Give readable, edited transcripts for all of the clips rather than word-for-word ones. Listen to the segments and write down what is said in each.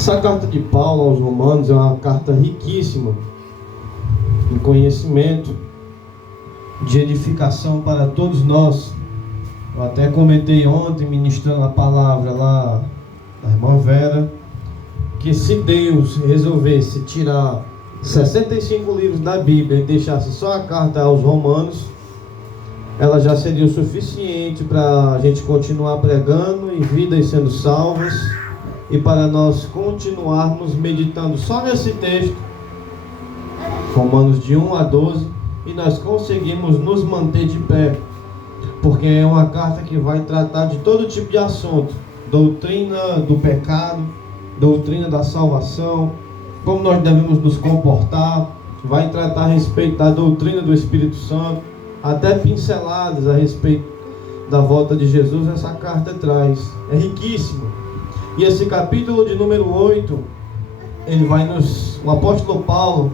Essa carta de Paulo aos Romanos é uma carta riquíssima em conhecimento, de edificação para todos nós. Eu até comentei ontem, ministrando a palavra lá da irmã Vera, que se Deus resolvesse tirar 65 livros da Bíblia e deixasse só a carta aos Romanos, ela já seria o suficiente para a gente continuar pregando e vidas sendo salvas, e para nós continuarmos meditando só nesse texto, Romanos de 1 a 12, e nós conseguimos nos manter de pé, porque é uma carta que vai tratar de todo tipo de assunto: doutrina do pecado, doutrina da salvação, como nós devemos nos comportar, vai tratar a respeito da doutrina do Espírito Santo, até pinceladas a respeito da volta de Jesus. Essa carta traz, é riquíssimo. E esse capítulo de número 8, ele vai o apóstolo Paulo,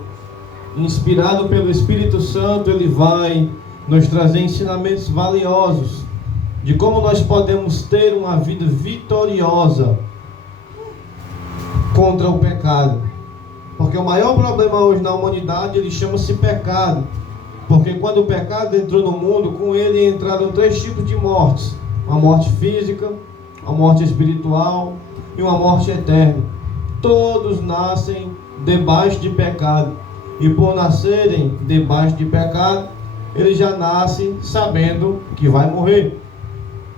inspirado pelo Espírito Santo, ele vai nos trazer ensinamentos valiosos de como nós podemos ter uma vida vitoriosa contra o pecado. Porque o maior problema hoje na humanidade, ele chama-se pecado. Porque quando o pecado entrou no mundo, com ele entraram 3 tipos de mortes: uma morte física, uma morte espiritual e uma morte eterna. Todos nascem debaixo de pecado, e por nascerem debaixo de pecado, ele já nasce sabendo que vai morrer.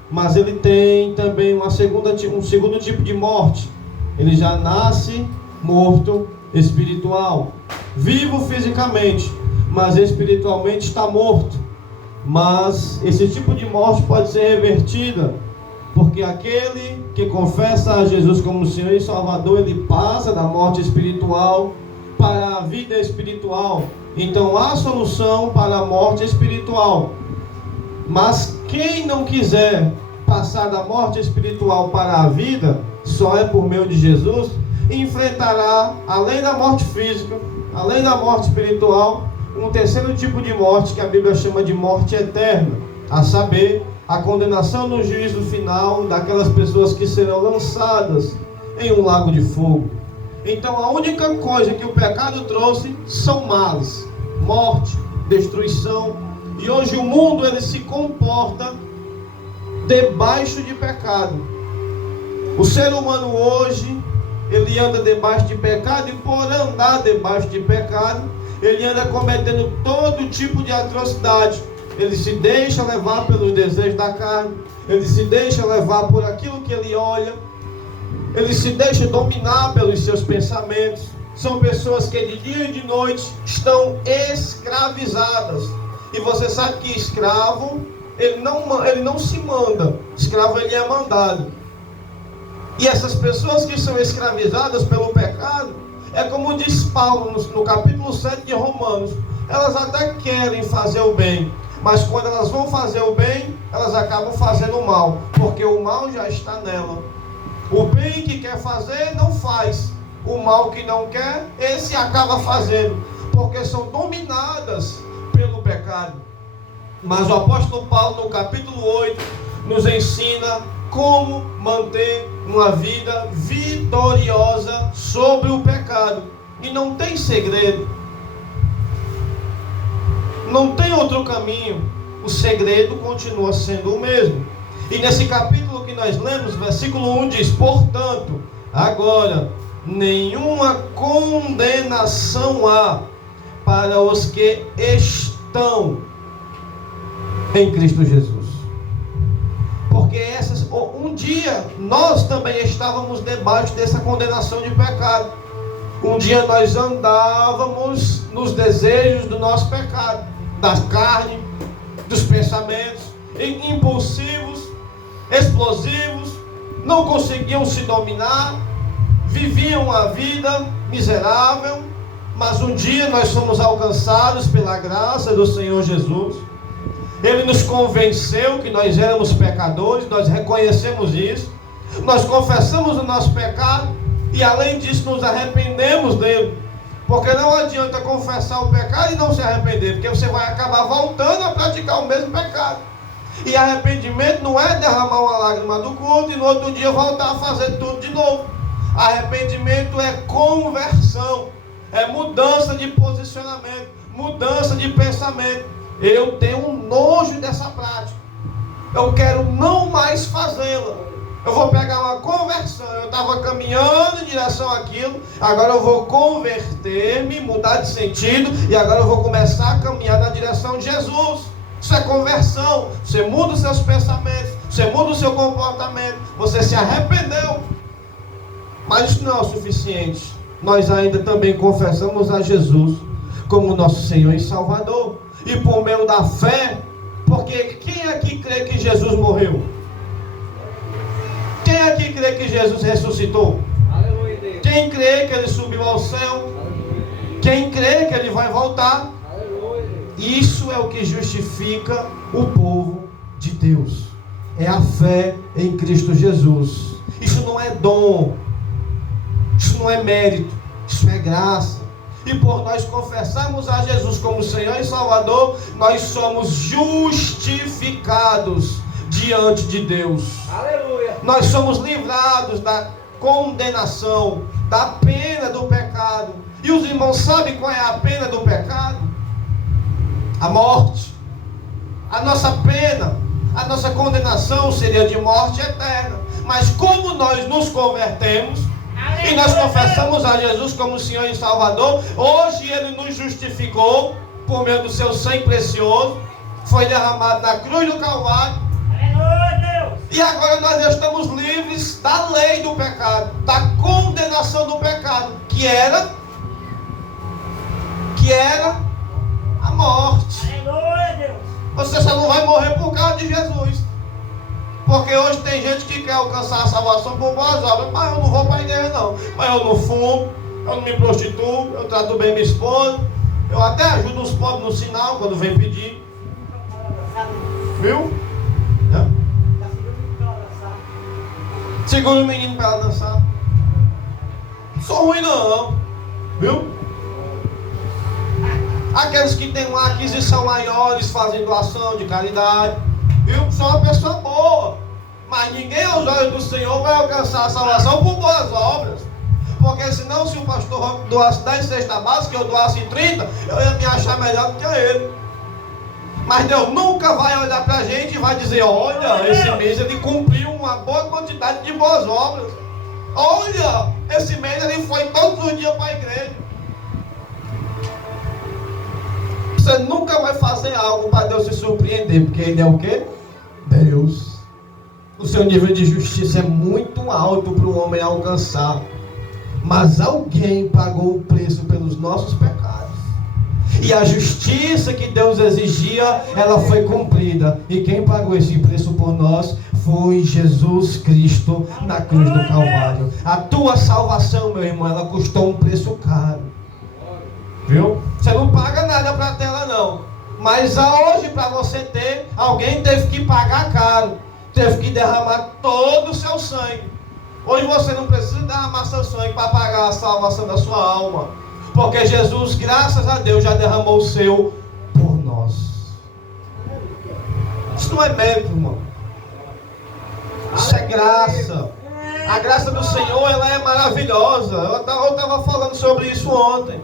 Mas ele tem também um segundo tipo de morte. Ele já nasce morto espiritual, vivo fisicamente, mas espiritualmente está morto. Mas esse tipo de morte pode ser revertida, porque aquele que confessa a Jesus como Senhor e Salvador, ele passa da morte espiritual para a vida espiritual. Então há solução para a morte espiritual. Mas quem não quiser passar da morte espiritual para a vida, só é por meio de Jesus, enfrentará, além da morte física, além da morte espiritual, um terceiro tipo de morte que a Bíblia chama de morte eterna, a saber, a condenação no juízo final daquelas pessoas que serão lançadas em um lago de fogo. Então a única coisa que o pecado trouxe são males, morte, destruição. E hoje o mundo, ele se comporta debaixo de pecado. O ser humano hoje, ele anda debaixo de pecado, e por andar debaixo de pecado, ele anda cometendo todo tipo de atrocidade. Ele se deixa levar pelos desejos da carne, ele se deixa levar por aquilo que ele olha, ele se deixa dominar pelos seus pensamentos. São pessoas que de dia e de noite estão escravizadas. E você sabe que escravo, ele não se manda. Escravo, ele é mandado. E essas pessoas que são escravizadas pelo pecado, é como diz Paulo no capítulo 7 de Romanos, elas até querem fazer o bem, mas quando elas vão fazer o bem, elas acabam fazendo o mal, porque o mal já está nela. O bem que quer fazer, não faz. O mal que não quer, esse acaba fazendo, porque são dominadas pelo pecado. Mas o apóstolo Paulo, no capítulo 8, nos ensina como manter uma vida vitoriosa sobre o pecado. E não tem segredo, não tem outro caminho. O segredo continua sendo o mesmo. E nesse capítulo que nós lemos, versículo 1 diz: portanto, agora nenhuma condenação há para os que estão em Cristo Jesus. Porque um dia nós também estávamos debaixo dessa condenação de pecado. Um dia nós andávamos nos desejos do nosso pecado, da carne, dos pensamentos impulsivos, explosivos, não conseguiam se dominar, viviam a vida miserável. Mas um dia nós fomos alcançados pela graça do Senhor Jesus. Ele nos convenceu que nós éramos pecadores, nós reconhecemos isso, nós confessamos o nosso pecado e além disso nos arrependemos dele. Porque não adianta confessar o pecado e não se arrepender, porque você vai acabar voltando a praticar o mesmo pecado. E arrependimento não é derramar uma lágrima do culto e no outro dia voltar a fazer tudo de novo. Arrependimento é conversão, é mudança de posicionamento, mudança de pensamento. Eu tenho um nojo dessa prática, eu quero não mais fazê-la. Eu vou pegar uma conversão. Eu estava caminhando em direção àquilo, agora eu vou converter-me, mudar de sentido, e agora eu vou começar a caminhar na direção de Jesus. Isso é conversão. Você muda os seus pensamentos, você muda o seu comportamento, você se arrependeu. Mas isso não é o suficiente. Nós ainda também confessamos a Jesus como nosso Senhor e Salvador, e por meio da fé, porque quem aqui crê que Jesus morreu? Quem aqui crê que Jesus ressuscitou? Aleluia. Quem crê que Ele subiu ao céu? Aleluia. Quem crê que Ele vai voltar? Aleluia. Isso é o que justifica o povo de Deus. É a fé em Cristo Jesus. Isso não é dom, isso não é mérito, isso é graça. E por nós confessarmos a Jesus como Senhor e Salvador, nós somos justificados diante de Deus. Aleluia. Nós somos livrados da condenação, da pena do pecado. E os irmãos sabem qual é a pena do pecado? A morte. A nossa pena, a nossa condenação seria de morte eterna. Mas como nós nos convertemos e nós confessamos a Jesus como Senhor e Salvador, hoje Ele nos justificou por meio do seu sangue precioso, foi derramado na cruz do Calvário. E agora nós estamos livres da lei do pecado, da condenação do pecado, que era a morte. Você só não vai morrer por causa de Jesus. Porque hoje tem gente que quer alcançar a salvação por boas obras. Mas eu não vou para a igreja não. Mas eu não fumo, eu não me prostituo, eu trato bem minha esposa, eu até ajudo os pobres no sinal quando vem pedir. Viu? Segura o menino para ela dançar. Sou ruim não, viu? Aqueles que têm uma aquisição maiores fazem doação de caridade, viu? Sou uma pessoa boa. Mas ninguém aos olhos do Senhor vai alcançar a salvação por boas obras. Porque senão, se o pastor doasse 10 cestas básicas, eu doasse 30, eu ia me achar melhor do que ele. Mas Deus nunca vai olhar para a gente e vai dizer: olha, esse mês ele cumpriu uma boa quantidade de boas obras. Olha, esse mês ele foi todos os dias para a igreja. Você nunca vai fazer algo para Deus se surpreender, porque Ele é o quê? Deus. O seu nível de justiça é muito alto para o homem alcançar. Mas alguém pagou o preço pelos nossos pecados. E a justiça que Deus exigia, ela foi cumprida. E quem pagou esse preço por nós foi Jesus Cristo na cruz do Calvário. A tua salvação, meu irmão, ela custou um preço caro. Viu? Você não paga nada para tê-la não. Mas hoje, para você ter, alguém teve que pagar caro. Teve que derramar todo o seu sangue. Hoje você não precisa derramar seu sangue para pagar a salvação da sua alma. Porque Jesus, graças a Deus, já derramou o seu por nós. Isso não é mérito, irmão. Isso é graça. A graça do Senhor, ela é maravilhosa. Eu estava falando sobre isso ontem.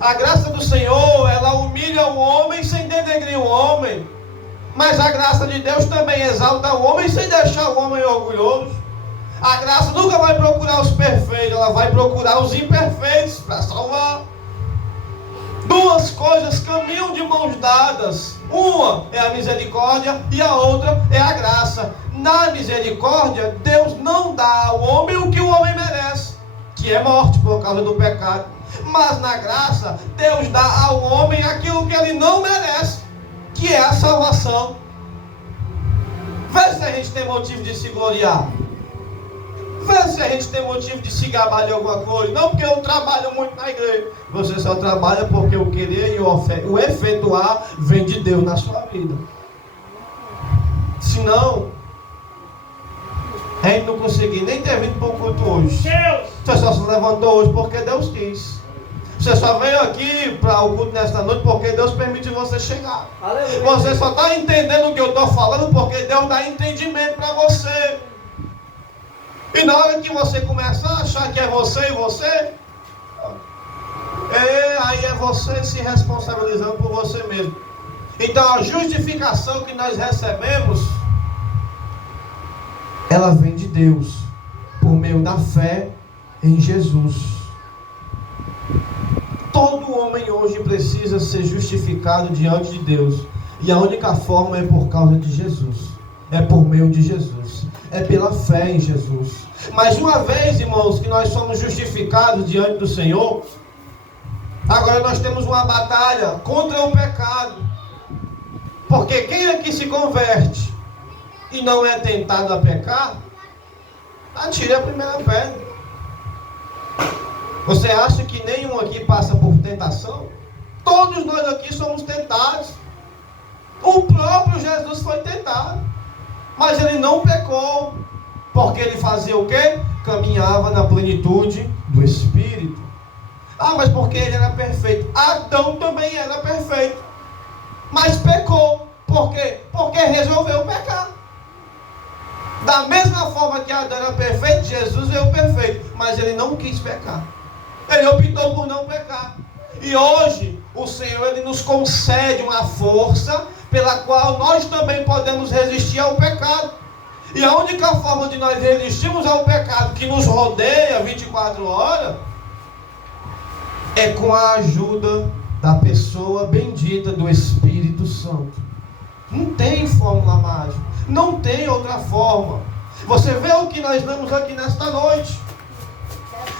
A graça do Senhor, ela humilha o homem sem denegrir o homem. Mas a graça de Deus também exalta o homem sem deixar o homem orgulhoso. A graça nunca vai procurar os perfeitos, ela vai procurar os imperfeitos para salvar. Duas coisas caminham de mãos dadas. Uma é a misericórdia e a outra é a graça. Na misericórdia, Deus não dá ao homem o que o homem merece, que é morte por causa do pecado. Mas na graça, Deus dá ao homem aquilo que ele não merece, que é a salvação. Vê se a gente tem motivo de se gloriar. Vê se a gente tem motivo de se gabar de alguma coisa. Não porque eu trabalho muito na igreja. Você só trabalha porque o querer e o efetuar vem de Deus na sua vida. Senão, a gente não conseguir nem ter vindo para o culto hoje. Você só se levantou hoje porque Deus quis. Você só veio aqui para o culto nesta noite porque Deus permite você chegar. Aleluia. Você só está entendendo o que eu estou falando porque Deus dá entendimento para você. E na hora que você começa a achar que é você e você, aí é você se responsabilizando por você mesmo. Então a justificação que nós recebemos, ela vem de Deus, por meio da fé em Jesus. Todo homem hoje precisa ser justificado diante de Deus. E a única forma é por causa de Jesus. É por meio de Jesus. É pela fé em Jesus. Mas uma vez, irmãos, que nós somos justificados diante do Senhor, agora nós temos uma batalha contra o pecado. Porque quem aqui se converte e não é tentado a pecar, atire a primeira pedra. Você acha que nenhum aqui passa por tentação? Todos nós aqui somos tentados. O próprio Jesus foi tentado, mas ele não pecou, porque ele fazia o quê? Caminhava na plenitude do Espírito. Mas porque ele era perfeito. Adão também era perfeito, mas pecou. Por quê? Porque resolveu pecar. Da mesma forma que Adão era perfeito, Jesus veio perfeito, mas ele não quis pecar. Ele optou por não pecar. E hoje o Senhor, ele nos concede uma força pela qual nós também podemos resistir ao pecado. E a única forma de nós resistirmos ao pecado que nos rodeia 24 horas é com a ajuda da pessoa bendita do Espírito Santo. Não tem fórmula mágica, não tem outra forma. Você vê o que nós lemos aqui nesta noite.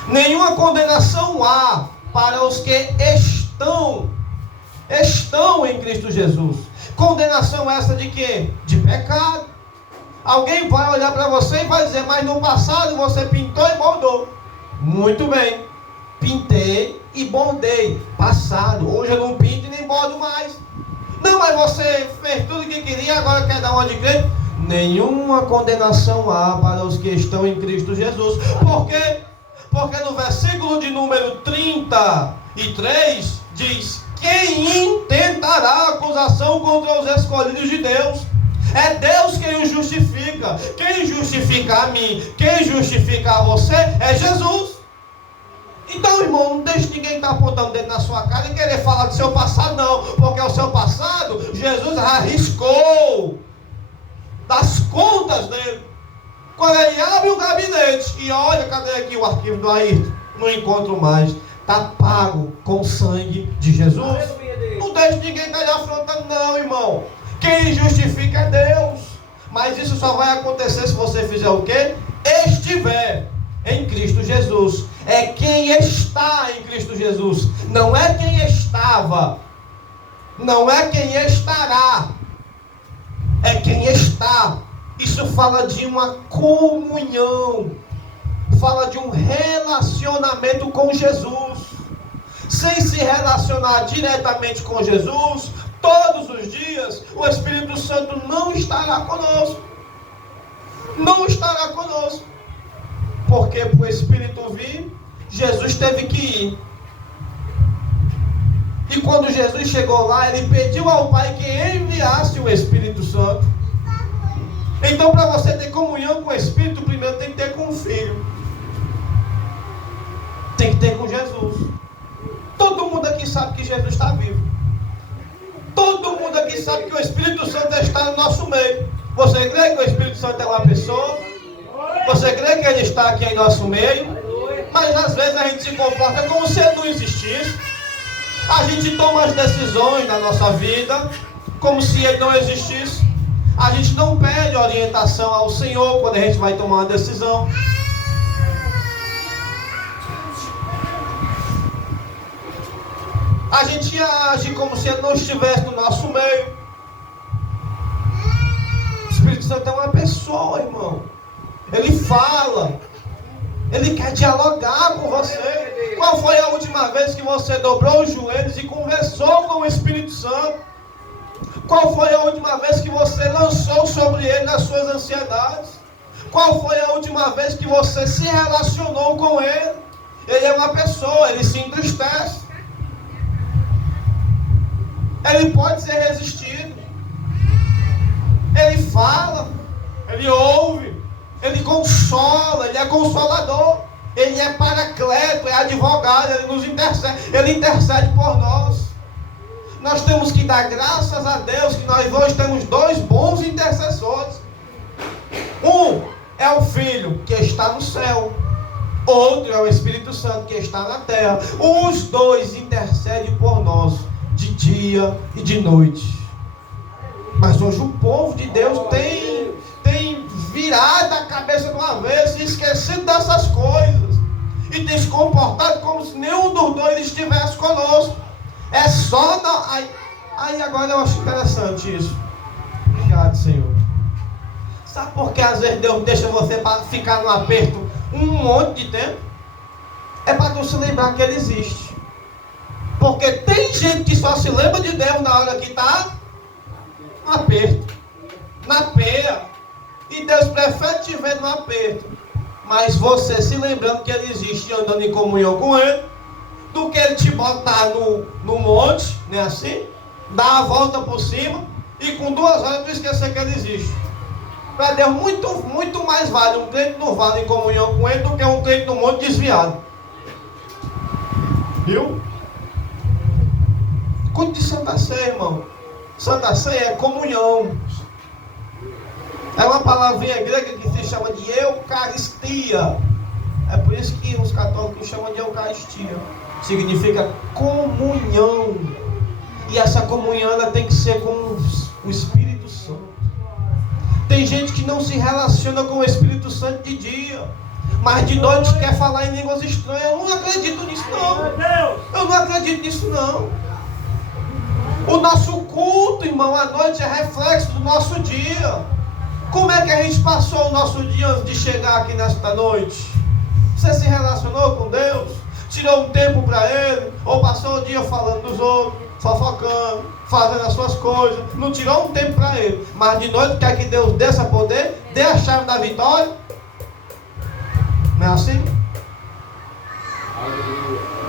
Nenhuma condenação há para os que estão em Cristo Jesus. Condenação essa de quê? De pecado. Alguém vai olhar para você e vai dizer: mas no passado você pintou e bordou. Muito bem, pintei e bordei. Passado, hoje eu não pinto e nem bordo mais. Não, mas você fez tudo o que queria, agora quer dar uma de crente. Nenhuma condenação há para os que estão em Cristo Jesus. Por quê? Porque no versículo de número 33 diz: quem intentará acusação contra os escolhidos de Deus? É Deus quem os justifica. Quem justifica a mim, quem justifica a você é Jesus. Então, irmão, não deixe ninguém estar apontando dentro da sua cara e querer falar do seu passado, não. Porque o seu passado, Jesus arriscou das contas dele. Quando ele abre o gabinete e olha, cadê aqui o arquivo do Ayrton? Não encontro mais. Está pago com o sangue de Jesus. Não deixe ninguém estar lhe afrontando, não, irmão. Quem justifica é Deus. Mas isso só vai acontecer se você fizer o quê? Estiver em Cristo Jesus. É quem está em Cristo Jesus. Não é quem estava. Não é quem estará. É quem está. Isso fala de uma comunhão. Fala de um relacionamento com Jesus. Sem se relacionar diretamente com Jesus, todos os dias, o Espírito Santo não estará conosco. Não estará conosco. Porque para o Espírito vir, Jesus teve que ir. E quando Jesus chegou lá, ele pediu ao Pai que enviasse o Espírito Santo. Então, para você ter comunhão com o Espírito, primeiro tem que ter com o Filho. Tem que ter com Jesus. Todo mundo aqui sabe que Jesus está vivo. Todo mundo aqui sabe que o Espírito Santo está no nosso meio. Você crê que o Espírito Santo é uma pessoa? Você crê que ele está aqui em nosso meio? Mas às vezes a gente se comporta como se ele não existisse. A gente toma as decisões na nossa vida como se ele não existisse. A gente não pede orientação ao Senhor quando a gente vai tomar uma decisão. A gente age como se ele não estivesse no nosso meio. O Espírito Santo é uma pessoa, irmão. Ele fala. Ele quer dialogar com você. Qual foi a última vez que você dobrou os joelhos e conversou com o Espírito Santo? Qual foi a última vez que você lançou sobre ele as suas ansiedades? Qual foi a última vez que você se relacionou com ele? Ele é uma pessoa, ele se entristece. Ele pode ser resistido. Ele fala, ele ouve, Ele consola, Ele é consolador, Ele é paracleto, é advogado, Ele intercede por nós. Nós temos que dar graças a Deus que nós hoje temos dois bons intercessores. Um é o Filho que está no céu, outro é o Espírito Santo que está na terra. Os dois intercedem por nós de dia e de noite. Mas hoje o povo de Deus tem virado a cabeça de uma vez, esquecido dessas coisas, e tem se comportado como se nenhum dos dois estivesse conosco. É só aí agora eu acho interessante isso. Obrigado, Senhor. Sabe por que às vezes Deus deixa você ficar no aperto um monte de tempo? É para tu se lembrar que Ele existe. Porque tem gente que só se lembra de Deus na hora que está no aperto, na peia. E Deus prefere te ver no aperto, mas você se lembrando que Ele existe e andando em comunhão com Ele, do que Ele te botar no monte, né, assim, dar a volta por cima e com 2 horas tu esquecer que Ele existe. Para Deus muito mais vale um crente no vale em comunhão com Ele do que um crente no monte desviado. Viu? Culto de Santa Ceia, irmão. Santa Ceia é comunhão. É uma palavrinha grega que se chama de Eucaristia. É por isso que os católicos chamam de Eucaristia. Significa comunhão. E essa comunhão ela tem que ser com o Espírito Santo. Tem gente que não se relaciona com o Espírito Santo de dia, mas de noite quer falar em línguas estranhas. Eu não acredito nisso não. Eu não acredito nisso não. O nosso culto, irmão, à noite é reflexo do nosso dia. Como é que a gente passou o nosso dia antes de chegar aqui nesta noite? Você se relacionou com Deus? Tirou um tempo para Ele? Ou passou o dia falando dos outros, fofocando, fazendo as suas coisas? Não tirou um tempo para Ele, mas de noite quer que Deus desça poder, dê a chave da vitória? Não é assim?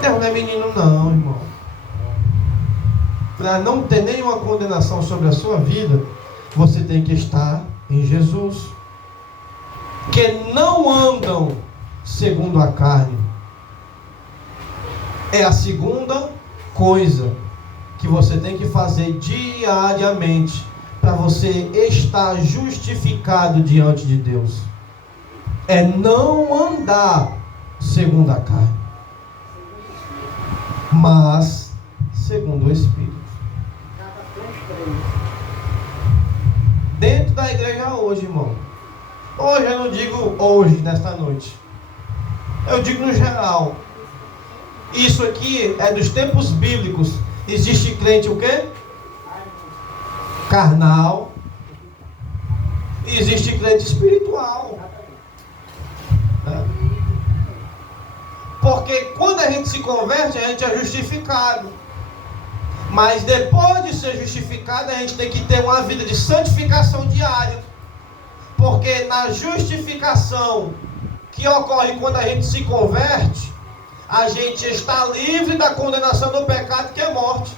Deus não é menino não, irmão. Para não ter nenhuma condenação sobre a sua vida, você tem que estar em Jesus. Que não andam segundo a carne. É a segunda coisa que você tem que fazer diariamente para você estar justificado diante de Deus. É não andar segundo a carne, mas segundo o Espírito. Dentro da igreja hoje, irmão. Hoje eu não digo hoje, nesta noite. Eu digo no geral. Isso aqui é dos tempos bíblicos. Existe crente o quê? Carnal. E existe crente espiritual. Porque quando a gente se converte, a gente é justificado. Mas depois de ser justificado, a gente tem que ter uma vida de santificação diária. Porque na justificação que ocorre quando a gente se converte, a gente está livre da condenação do pecado, que é morte.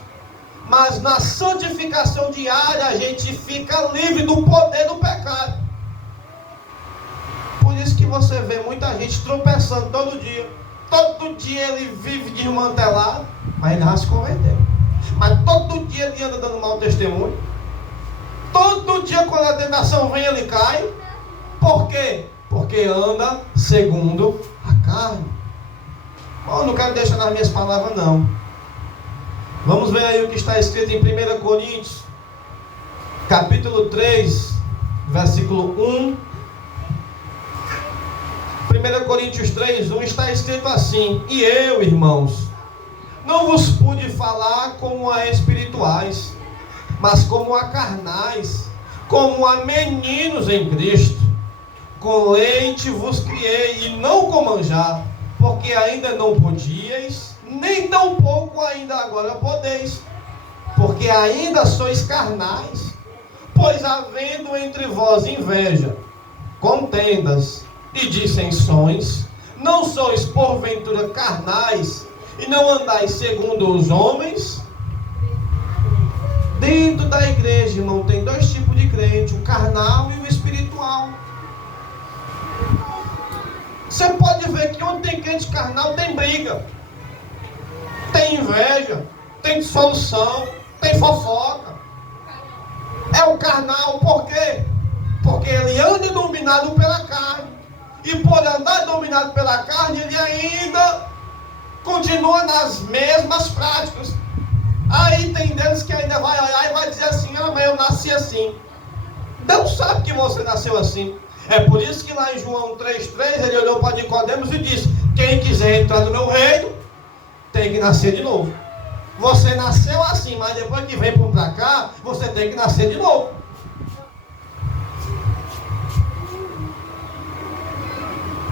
Mas na santificação diária, a gente fica livre do poder do pecado. Por isso que você vê muita gente tropeçando todo dia. Todo dia ele vive desmantelado, mas ele já se converteu. Mas todo dia ele anda dando mau testemunho. Todo dia quando a tentação vem ele cai. Por quê? Porque anda segundo a carne. Bom, não quero deixar nas minhas palavras não. Vamos ver aí o que está escrito em 1 Coríntios capítulo 3 versículo 1. 1 Coríntios 3, 1 está escrito assim: E eu, irmãos, não vos pude falar como a espirituais, mas como a carnais, como a meninos em Cristo. Com leite vos criei, e não com manjar, porque ainda não podíeis, nem tampouco ainda agora podeis, porque ainda sois carnais. Pois havendo entre vós inveja, contendas e dissensões, não sois porventura carnais, e não andais segundo os homens? Dentro da igreja, irmão, tem dois tipos de crente: o carnal e o espiritual. Você pode ver que onde tem crente carnal tem briga, tem inveja, tem dissolução, tem fofoca. É o carnal, por quê? Porque ele anda dominado pela carne. E por andar dominado pela carne, ele ainda continua nas mesmas práticas. Aí tem deles que ainda vai olhar e vai dizer assim: ah, mas eu nasci assim. Deus sabe que você nasceu assim. É por isso que lá em João 3,3 ele olhou para Nicodemos e disse: quem quiser entrar no meu reino tem que nascer de novo. Você nasceu assim, mas depois que vem para cá, você tem que nascer de novo.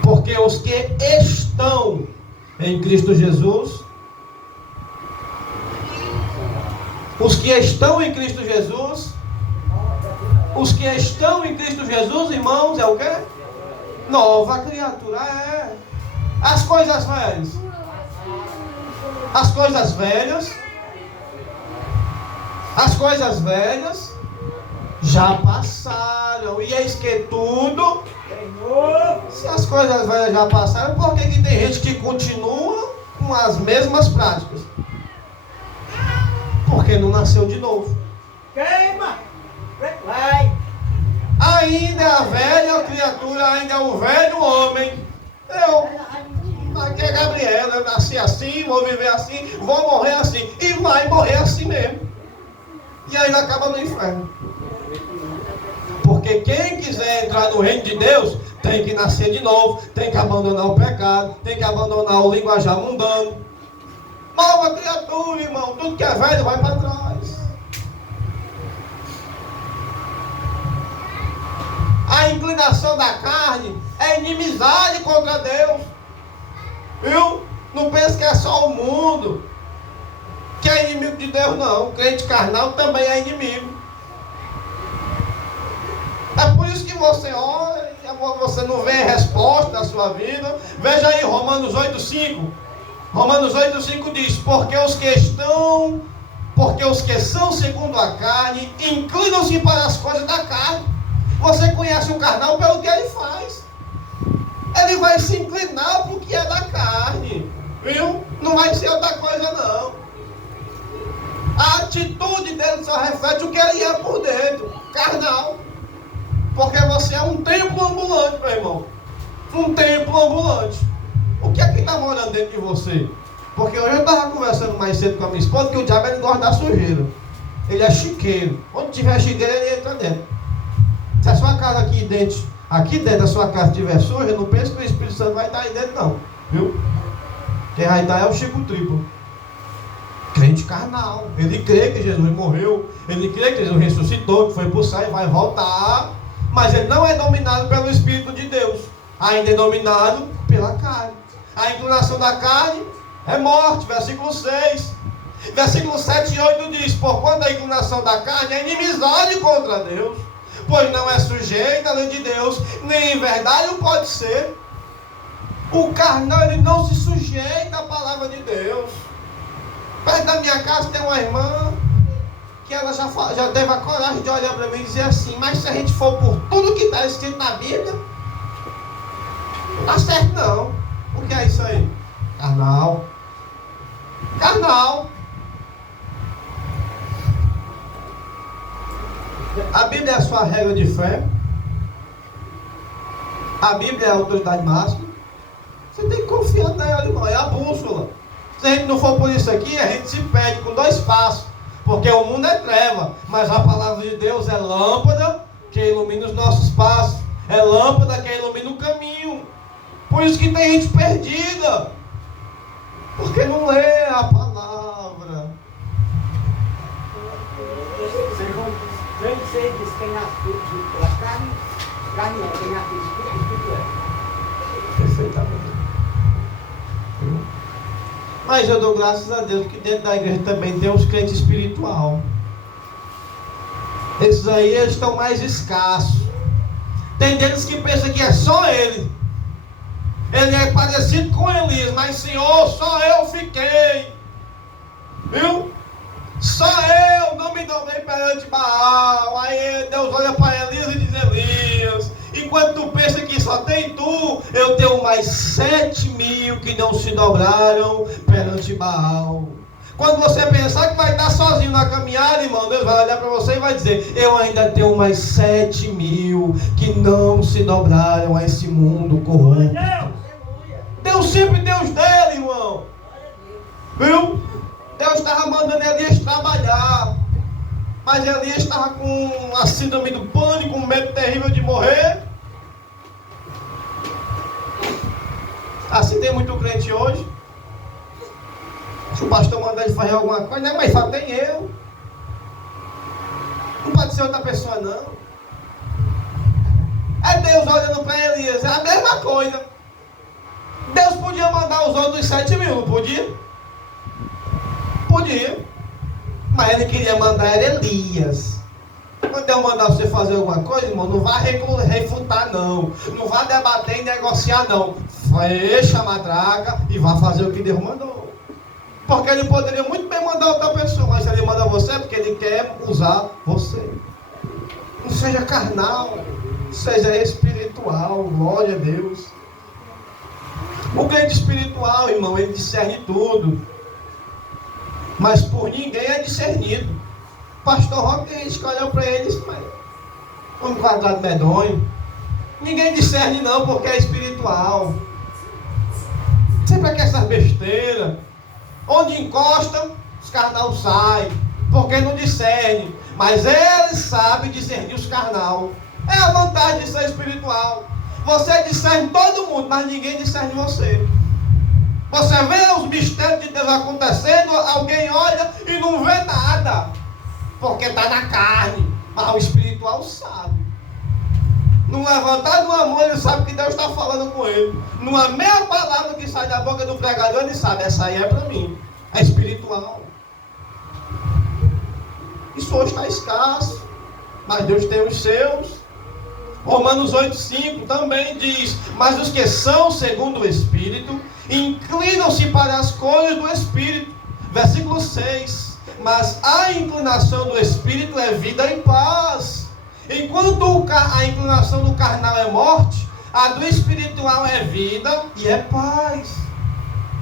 Porque os que estão em Cristo Jesus, os que estão em Cristo Jesus, os que estão em Cristo Jesus, irmãos, é o quê? Nova criatura, é. As coisas velhas. As coisas velhas já passaram. E eis que tudo. Se as coisas velhas já passaram, por que tem gente que continua com as mesmas práticas? Porque não nasceu de novo. Queima! Vai! Ainda é a velha criatura, ainda é o velho homem. Aqui é Gabriela, eu nasci assim, vou viver assim, vou morrer assim. E vai morrer assim mesmo. E ainda acaba no inferno. Porque quem quiser entrar no reino de Deus, tem que nascer de novo, tem que abandonar o pecado, tem que abandonar o linguajar mundano. Nova criatura, irmão, tudo que é velho vai para trás. A inclinação da carne é inimizade contra Deus. Viu? Não pense que é só o mundo que é inimigo de Deus, não. O crente carnal também é inimigo. É por isso que você ora e você não vê resposta na sua vida. Veja aí Romanos 8,5. Romanos 8,5 diz: porque os que são segundo a carne inclinam-se para as coisas da carne. Você conhece o carnal pelo que ele faz. Ele vai se inclinar para o que é da carne. Viu? Não vai ser outra coisa, não. A atitude dele só reflete o que ele é por dentro. Carnal. Porque você é um templo ambulante, meu irmão. Um templo ambulante. O que é que está morando dentro de você? Porque hoje eu estava conversando mais cedo com a minha esposa que o diabo ele gosta da sujeira. Ele é chiqueiro. Onde tiver chiqueiro, ele entra dentro. Se a sua casa aqui dentro da sua casa estiver suja, não pense que o Espírito Santo vai estar aí dentro, não. Viu? Quem vai estar é o Chico Triplo. Crente carnal. Ele crê que Jesus morreu. Ele crê que Jesus ressuscitou, que foi para o céu e vai voltar. Mas ele não é dominado pelo Espírito de Deus. Ainda é dominado pela carne. A inclinação da carne é morte. Versículo 6. Versículo 7 e 8 diz: porquanto a inclinação da carne é inimizade contra Deus, pois não é sujeita à lei de Deus, nem em verdade o pode ser. O carnal, ele não se sujeita à palavra de Deus. Perto da minha casa tem uma irmã que ela já teve a coragem de olhar para mim e dizer assim: mas se a gente for por tudo que está escrito na Bíblia, não está certo não. O que é isso aí? Carnal. Carnal. A Bíblia é a sua regra de fé. A Bíblia é a autoridade máxima. Você tem que confiar nela, irmão. É a bússola. Se a gente não for por isso aqui, a gente se perde com 2 passos. Porque o mundo é treva, mas a palavra de Deus é lâmpada que ilumina os nossos passos. É lâmpada que ilumina o caminho. Por isso que tem gente perdida. Porque não lê a palavra. Você diz que quem nasce pela carne, carne é, quem nasce pelo Espírito é. Perfeitamente. Mas eu dou graças a Deus que dentro da igreja também tem uns crentes espiritual. Esses aí eles estão mais escassos. Tem deles que pensam que é só ele. Ele é parecido com Elias, mas Senhor, só eu fiquei. Viu? Só eu não me dobrei perante Baal. Aí Deus olha para Elias e diz: Elias. E Enquanto tu pensa que só tem tu, eu tenho mais 7.000 que não se dobraram perante Baal. Quando você pensar que vai estar sozinho na caminhada, irmão, Deus vai olhar para você e vai dizer: eu ainda tenho mais 7.000 que não se dobraram a esse mundo corrupto. Deus sempre Deus dele, irmão. Viu? Deus estava mandando Elias trabalhar. Mas Elias estava com a síndrome do pânico, um medo terrível de morrer. Assim tem muito crente hoje. Se o pastor mandar ele fazer alguma coisa, né? Mas só tem eu. Não pode ser outra pessoa, não. É Deus olhando para Elias, é a mesma coisa. Deus podia mandar os outros 7.000, não podia? Podia. Mas ele queria mandar Elias. Quando Deus mandar você fazer alguma coisa, irmão, não vá refutar, não. Não vá debater e negociar, não. Fecha a matraca e vá fazer o que Deus mandou. Porque ele poderia muito bem mandar outra pessoa, mas se ele manda você é porque ele quer usar você. Não seja carnal, seja espiritual, glória a Deus. O crente espiritual, irmão, ele discerne tudo. Mas por ninguém é discernido. Pastor Roque, a gente olhou para ele e disse: mas um quadrado medonho. Ninguém discerne não, porque é espiritual. Sempre quer essas besteiras. Onde encosta, os carnal saem, porque não discerne. Mas ele sabe discernir os carnal. É a vantagem de ser espiritual. Você discerne todo mundo, mas ninguém discerne você. Você vê os mistérios de Deus acontecendo, alguém olha e não vê nada, porque está na carne. Mas o espiritual sabe. No levantar do amor, ele sabe que Deus está falando com ele. Numa meia palavra que sai da boca do pregador, ele sabe: essa aí é para mim. É espiritual. Isso hoje está escasso, mas Deus tem os seus. Romanos 8,5 também diz: mas os que são segundo o Espírito inclinam-se para as coisas do Espírito. Versículo 6: mas a inclinação do Espírito é vida e paz. Enquanto a inclinação do carnal é morte, a do espiritual é vida e é paz.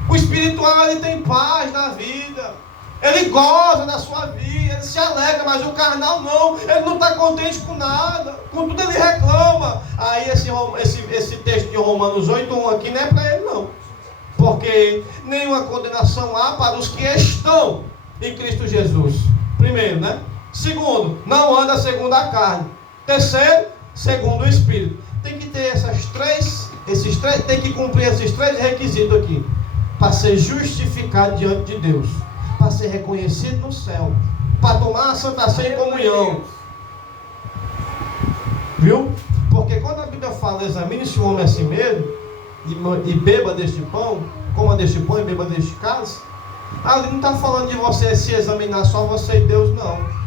O espiritual, ele tem paz na vida. Ele goza da sua vida, ele se alegra, mas o carnal não. Ele não está contente com nada. Com tudo ele reclama. Aí esse texto de Romanos 8,1 aqui não é para ele não. Porque nenhuma condenação há para os que estão em Cristo Jesus. Primeiro, né? Segundo, não anda segundo a carne. Terceiro, segundo o Espírito. Tem que ter tem que cumprir esses 3 requisitos aqui, para ser justificado diante de Deus, para ser reconhecido no céu, para tomar a Santa Ceia em comunhão. Viu? Porque quando a Bíblia fala: examine se o homem é assim mesmo, e beba deste pão, coma deste pão e beba deste cálice, ali não está falando de você se examinar só você e Deus, não.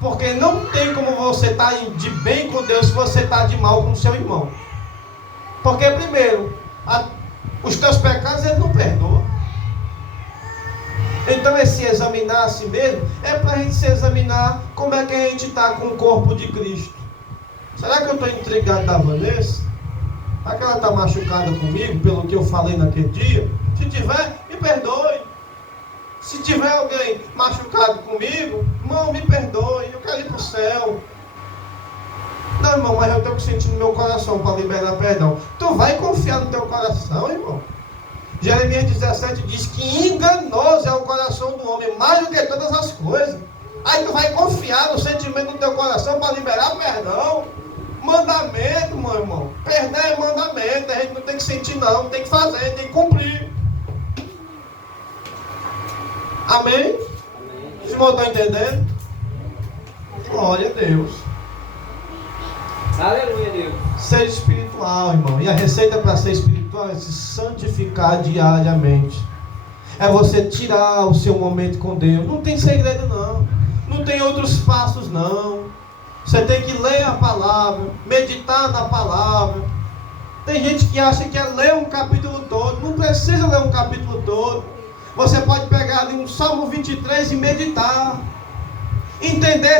Porque não tem como você estar de bem com Deus se você está de mal com o seu irmão. Porque primeiro, os teus pecados ele não perdoa. Então esse examinar a si mesmo é para a gente se examinar como é que a gente está com o corpo de Cristo. Será que eu estou intrigado da Vanessa? Será que ela está machucada comigo pelo que eu falei naquele dia? Se tiver, me perdoe. Se tiver alguém machucado comigo, irmão, me perdoe, eu quero ir para o céu. Não, irmão, mas eu tenho que sentir no meu coração para liberar perdão. Tu vai confiar no teu coração, irmão. Jeremias 17 diz que enganoso é o coração do homem, mais do que todas as coisas. Aí tu vai confiar no sentimento do teu coração para liberar perdão. Mandamento, meu irmão. Perdão é mandamento, a gente não tem que sentir não, tem que fazer, tem que cumprir. Amém? Os irmãos estão entendendo? Glória a Deus. Aleluia, Deus. Ser espiritual, irmão. E a receita para ser espiritual é se santificar diariamente. É você tirar o seu momento com Deus. Não tem segredo não. Não tem outros passos não. Você tem que ler a palavra, meditar na palavra. Tem gente que acha que é ler um capítulo todo. Não precisa ler um capítulo todo. Você pode pegar ali um Salmo 23 e meditar. Entender